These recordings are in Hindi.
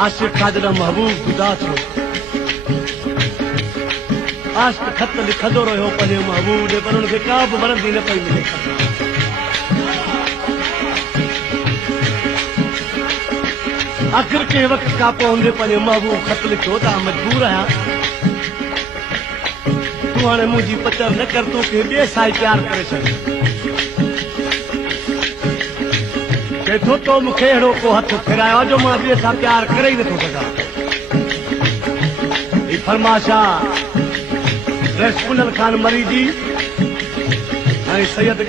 आशिक़ ख़ाजर महबूब जुदा थियो आशिक़ ख़त लिखंदो रहियो पंहिंजे महबूब ॾे पर हुनखे का बि वणंदी न पई मिले आख़िर कंहिं वक़्तु खां पोइ हुनजे पंहिंजे महबूब ख़त लिखियो त मजबूर आहियां तूं हाणे मुंहिंजी पचर न कर तूं कंहिं ॿिए सां ई प्यार करे छॾ चए थो तो मूंखे अहिड़ो को हथ फिरायो जो मां ॿिए सां प्यार करे ई नथो सघां ही फरमाशा रसपुनल खान मरी जी ऐं सैयद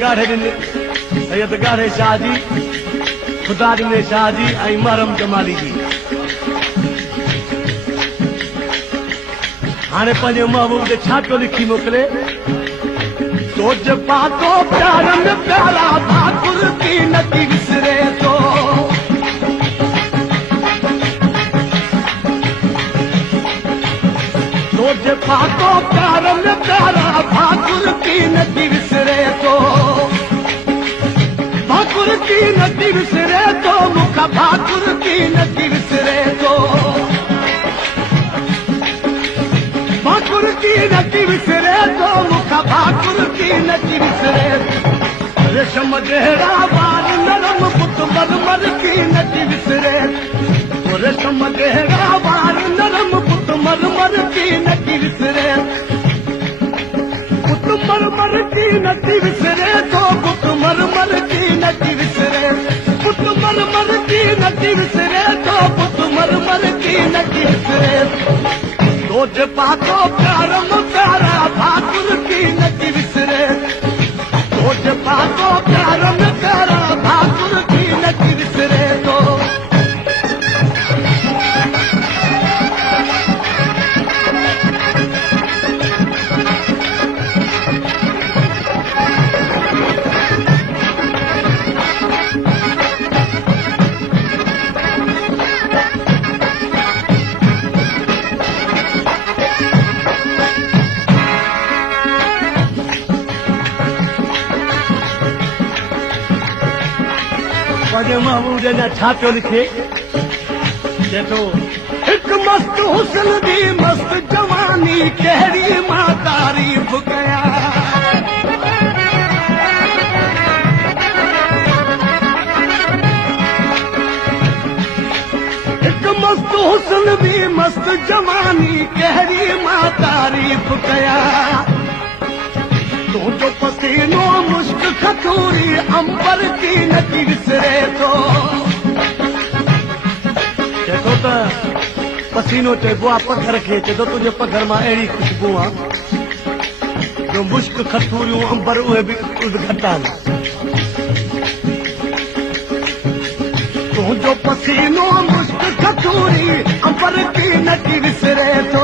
ॻाढ़े शाह जी खुदा ॾिने शाह जी ऐं महरम जमाली जी हाणे पंहिंजे महबूब खे छा पियो लिखी मोकिले तो जपा तो प्यार में प्यारा ठाकुर की नदी विसरे तो जपा तो प्यार में प्यारा ठाकुर की नदी विसरे तो ठाकुर की नदी विसरे तो मुखा ठाकुर की नदी विसरे तो ठाकुर की नदी विसरे तो मुखा ठाकुर की नदी विसरे रेशम जहिड़ा वार नरम पुत मरमर की नदी विसरे रेशम जहिड़ा वार नरम पुत मरमर की नदी विसरे पुत मरमर की नदी विसरे तो पुत मरमर की नदी विसरे पुत मरमर की नदी विसरे तो पुत मरमर की नदी विसरे तो जपा तो प्यारम प्यारा ठाकुर की नदी विसरे तो जपा तो प्यारम प्यारा ठाकुर की नदी विसरे तो पंहिंजे महबूब ॾे छा पियो लिखे चए थो हिकु मस्त हुस्न दी मस्त जवानी कहिड़ी मां तारीफ़ कयां हिकु मस्त हुस्न दी मस्त जवानी कहिड़ी मां तारीफ़ कयां तुझो पसीनो मुश्क खतूरी अंबर की नदी विसरे तो चए थो त पसीनो चइबो आहे पथर खे चए थो तुंहिंजे पथर मां अहिड़ी ख़ुशबू आहे जो मुश्क खतूरियूं अंबर उहे बि घटि आहिनि तुंहिंजो पसीनो मुश्क खतूरी अंबर की नदी विसरे तो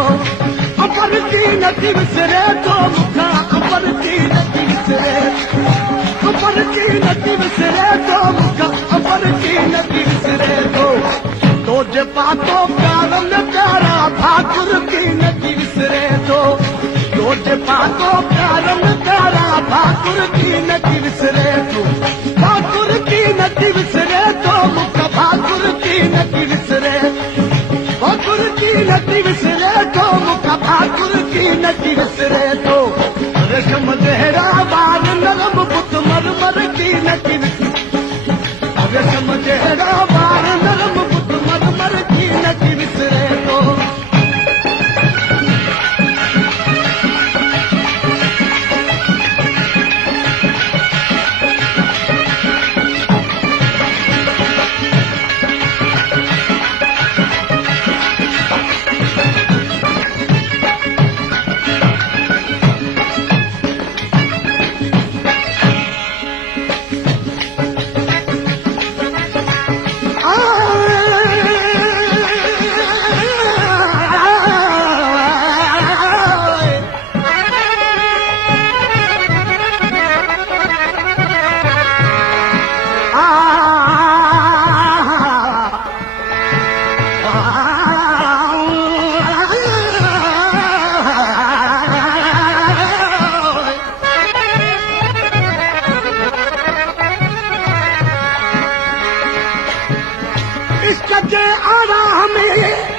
अंबर की नदी विसरे तो मुखा अंबर की नदी विसरे अंबर की नदी विसरे तो मुखा अंबर की नदी विसरे तो जपा तो प्यार में प्यारा ठाकुर की नदी विसरे तो जपा तो प्यार में प्यारा ठाकुर की नदी विसरे तो ठाकुर की नदी विसरे तो मुखा ठाकुर की नदी विसरे ठाकुर की नदी विसरे तो मुखा ठाकुर की नदी विसरे तो रेशम जहिड़ा वार नरम पुत मरमर की नदी विसरे रेशम जहिड़ा वार नरम पुत मरमर की नदी विसरे तो में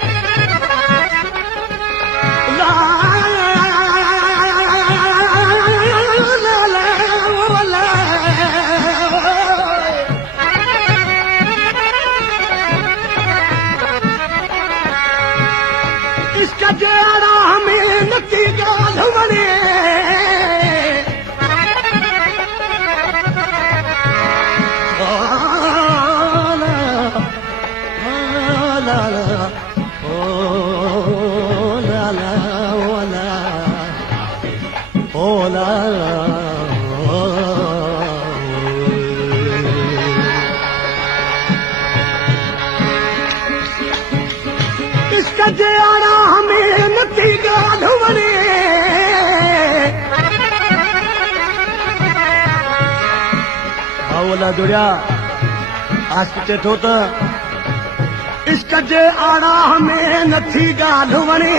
इसका जरा हमें नती गाल बने इसका जरा हमें नती गाल बने आवला दुड़िया आज किथे थो त इश्क जे आड़ा हमें नथी गाल वणे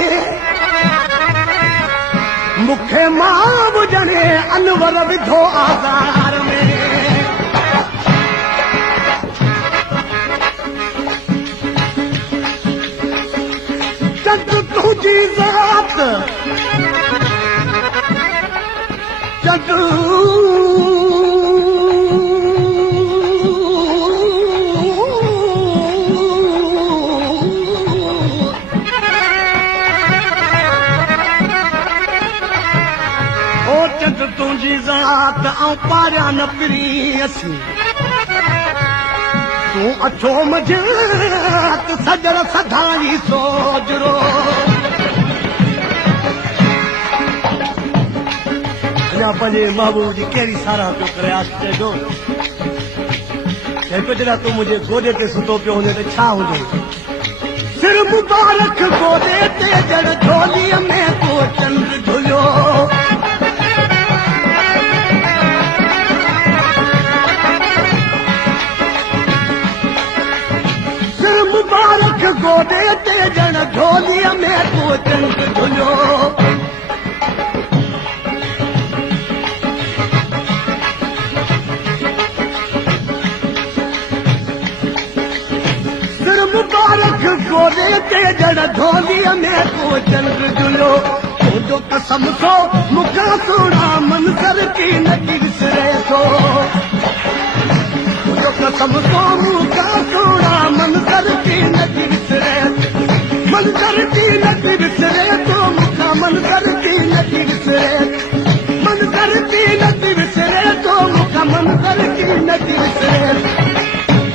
मुखे मां बुझणे अनवर विधो आज़ार में चंद तुझी ज़ात चंद तुझी ज़ात ऐं पारिया न पिरी असीं तूं अछो मजात सजर सधाई सोजरो अञा पंहिंजे महबूब जी कहिड़ी साराह पियो करे आस्ते जो चए पियो जॾहिं तूं मुंहिंजे गोॾे ते सुतो पियो हूंदे त छा हूंदो सिर मुबारक गोॾे ते जड़ झोलीअ में को चंड झुलियो मुबारक गोॾे ते ॼण झोलीअ में को चंड झुलियो सिर मुबारक गोॾे ते ॼण झोलीअ में को चंड झुलियो तुंहिंजो कसम थो मूंखां सोड़ा मंज़र की नथी विसरे थो कसम तो मूंखां सोड़ा मंज़र की नथी विसरे मंज़र की नथी विसरे तो मूंखां मंज़र की नथी विसरे मंज़र की नथी विसरे तो मूंखां मंज़र की नथी विसरे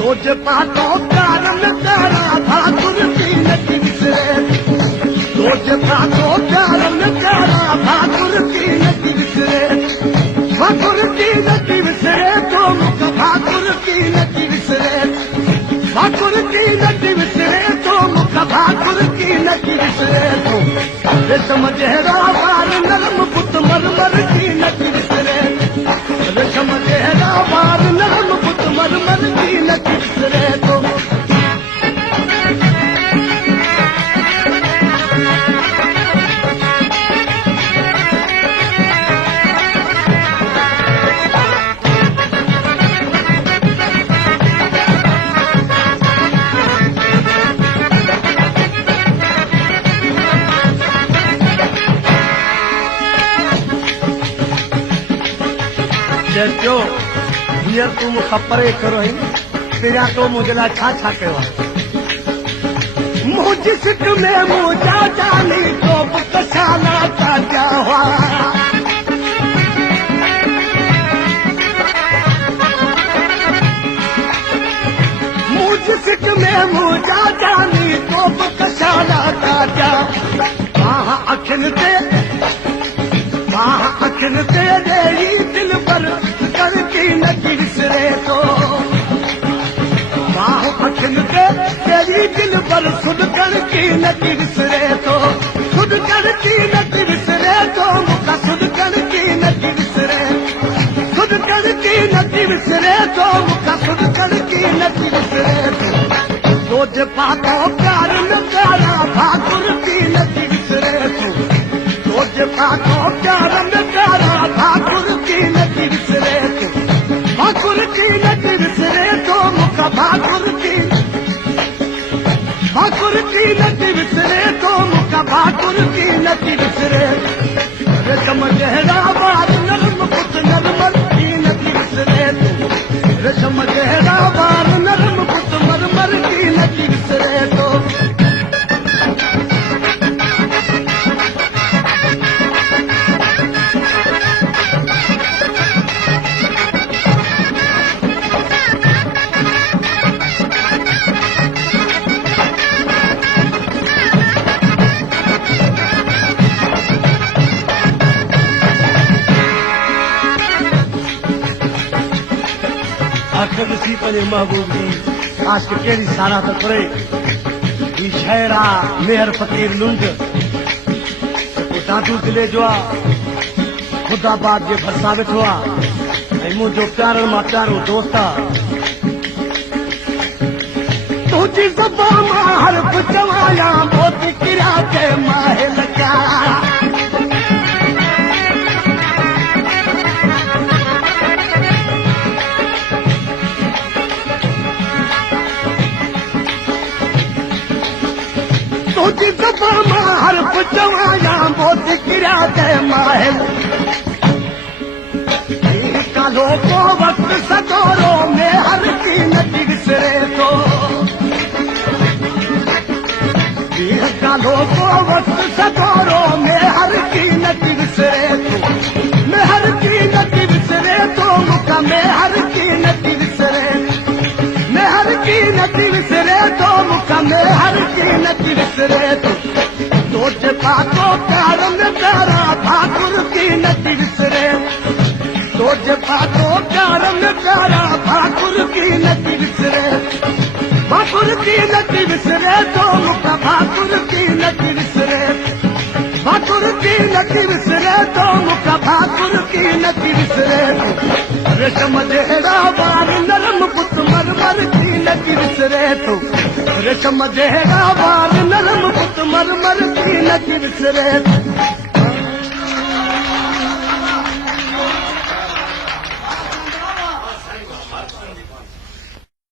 तोजे पातो प्यार में प्यारा भाकुर की नथी विसरे तोजे पातो प्यार में प्यारा भाकुर की नथी विसरे भाकुर की नथी विसरे तो मूंखां भाकुर की नथी विसरे भाकुर की नथी विसरे तो मूंखां भाकुर की नथी विसरे तो रेशम जहिड़ा वार नरम पुत मरमर की नथी विसरे रेशम जहिड़ा वार नरम पुत मरमर की नथी विसरे तो चयो हींअर तूं मूंखां परे करो पहिरियां तो मुंहिंजे लाइ छा छा कयो आहे मुंहिंजी सिक में मुंहिंजा जानी तो बि कशाला ताज़ा हुआ मुंहिंजी सिक में मुंहिंजा जानी तो बि कशाला ताज़ा अखियुनि ते ॾेई दिल पर करकी नथी विसरे तो अखियुनि ते ॾेई दिल पर सुध करकी नथी विसरे तो सुध करकी नथी विसरे तो मूंखां सुध करकी नथी विसरे सुध करकी नथी विसरे तो मूंखां सुध करकी नथी विसरे तो जे पातो प्यार में प्यारा भाकुर की नथी विसरे तो जे पातो प्यार में प्यारा भाकुर की नथी विसरे तो भाकुर की नथी विसरे तो मूंखां भाकुर की भाकुर की नदी विसरे तो मुका भाकुर की नदी विसरे रेशम जहरा बार नरम पुत नरमर की नदी विसरे तो रेशम जहरा बार नरम पुत मरमर की नदी विसरे तो आखिर सी पने महबूब जी आज के केड़ी सारा तो करे ई शहरा मेहर फकीर लुंड दादू दिले जो खुदा बात जे भरसा वेठो ऐं मुंहिंजो प्यारनि मां प्यारो दोस्त तुंहिंजी ज़बान मां हर्फ़ चवाया मोती किरिया के माहे लॻा तुझी ज़बान मां हर्फ़ चवाया मोती किरिया के माहे कालो को वक्त सदोरो में हर की नदी विसरे तो कालो को वक्त सदोरो में हर की नदी विसरे तो मैं हर की नदी विसरे तो मुका मैं हर की नदी विसरे मैं हर की नदी विसरे तो मुका मैं हर की नदी विसरे तो तुझे पातो प्यार में प्यारा भाकुर की नदी विसरे तुझे पातो प्यार में प्यारा भाकुर की नदी विसरे भाकुर की नदी विसरे तो मुका भाकुर की नदी विसरे भाकुर की नदी विसरे तो मुका भाकुर की नदी विसरे रेशम जहरा बार नरम पुत मरमर की नदी विसरे तो रेशम जहरा बार नरम पुत मरमर की नदी विसरे